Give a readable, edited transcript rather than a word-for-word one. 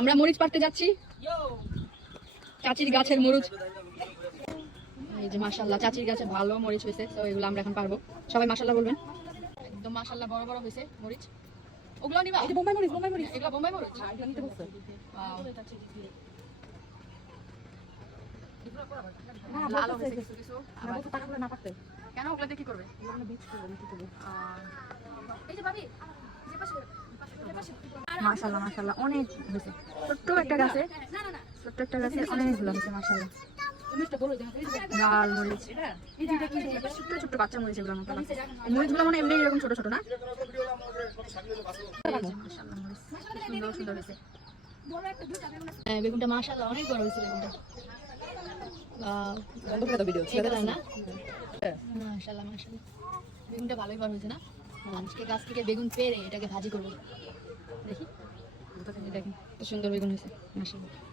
আমরা মরিচ পাড়তে যাচ্ছি, চাচির গাছের মরিচ। এই যে মাশাআল্লাহ চাচির গাছে ভালো মরিচ হয়েছে, তো এগুলো আমরা এখন পারবো। সবাই মাশাআল্লাহ বলবেন। একদম মাশাআল্লাহ বড় বড় হয়েছে মরিচ। ওগুলো নিবা? এই বোম্বাই মরিচ, বোম্বাই মরিচ। এগুলো বোম্বাই মরিচ। হ্যাঁ, এটা নিতে বলছে। লাল হয়েছে কিছু কিছু। আবার টাকা করে না পারতে। কেন ওগুলো দিয়ে কি করবে? ওগুলো বিক্রি করবে, বিক্রি করবে। এই যে ভাবি, যে পাশে মাশাআল্লাহ মাশাআল্লাহ অনেক হয়েছে। ছোট্ট একটা গাছে, ছোট্ট একটা গাছে অনেকগুলো হয়েছে মাশাআল্লাহ। লাল মরিচ, ছোট্ট ছোট্ট বাচ্চা মরিচ এগুলো মতো লাগছে। মরিচগুলো মানে এমনি এরকম ছোট ছোট না? মাশাআল্লাহ মরিচ সুন্দর সুন্দর হয়েছে। বেগুনটা মাশাআল্লাহ অনেক বড় হয়েছে বেগুনটা। মাশাআল্লাহ মাশাআল্লাহ বেগুনটা ভালোই বড় হয়েছে না? আজকে গাছ থেকে বেগুন পেড়ে এটাকে ভাজি করবো, দেখি। দেখেন সুন্দর বেগুন হয়েছে মাশাআল্লাহ।